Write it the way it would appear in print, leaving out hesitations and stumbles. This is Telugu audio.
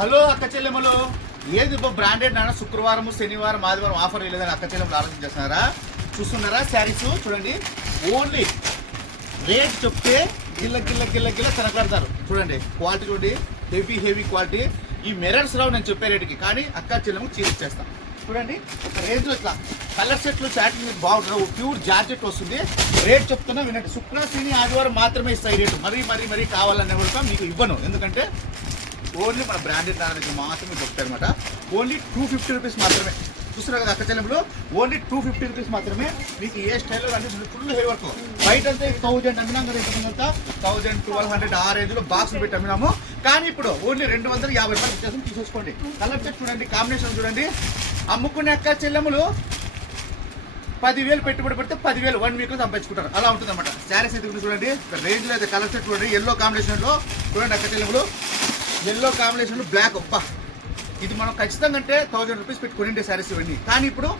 హలో అక్క చెల్లెమ్మలు, ఏది బ్రాండెడ్ నాన్న శుక్రవారం శనివారం ఆదివారం ఆఫర్ లేదని అక్క చెల్లెమ్మలు ఆలోచించేస్తున్నారా? చూస్తున్నారా? శారీస్ చూడండి, ఓన్లీ రేట్ చెప్తే గిల్ల తనకలాడతారు. చూడండి క్వాలిటీ, చూడండి హెవీ క్వాలిటీ. ఈ మిరర్స్ రావు నేను చెప్పే రేటుకి, కానీ అక్క చెల్లెము చేస్తాను. చూడండి ఒక రేంజ్లో ఇట్లా కలర్ సెట్లు చాటింగ్ బాగుంటుంది, ప్యూర్ జార్జెట్ వస్తుంది. రేట్ చెప్తున్నా వినండి, శుక్ర శని ఆదివారం మాత్రమే ఇస్తాయి రేటు. మరీ కావాలనే కూడా మీకు ఇవ్వను, ఎందుకంటే ఓన్లీ మన బ్రాండెడ్ నాలెడ్జ్ మాత్రమే దొరుకుతాయి అనమాట. ఓన్లీ 250 రూపీస్ మాత్రమే. చూస్తున్నారు కదా అక్క చెల్లెములు, ఓన్లీ 250 రూపీస్ మాత్రమే. మీకు ఏ స్టైల్లో అంటే ఫుల్ హెవీ వర్క్. బయట అంతా 1000 అమ్మినాం కదా, ఇంతకుముందంతా 1000, 1200 ఆ రేంజ్లో బాక్సులు పెట్టి అమ్మినాము. కానీ ఇప్పుడు ఓన్లీ 250 రూపాయలు వ్యత్యాసం తీసేసుకోండి. కలర్ సెట్ చూడండి, కాంబినేషన్ చూడండి. అమ్ముకునే అక్క చెల్లెములు 10,000 పెట్టుబడి పెడితే 10,000 1 వీక్లో సంపాదించుకుంటారు. అలా ఉంటుంది అనమాట. శారీస్ అయితే చూడండి, రేంజ్లో అయితే కలర్ సెట్ చూడండి, ఎల్లో కాంబినేషన్లో చూడండి అక్క చెల్లెములు. Yellow combination black. ఇది మనం ఖచ్చితంగా అంటే 1000 రూపీస్ పెట్టి కొనిండే శారీస్ ఇవన్నీ. కానీ ఇప్పుడు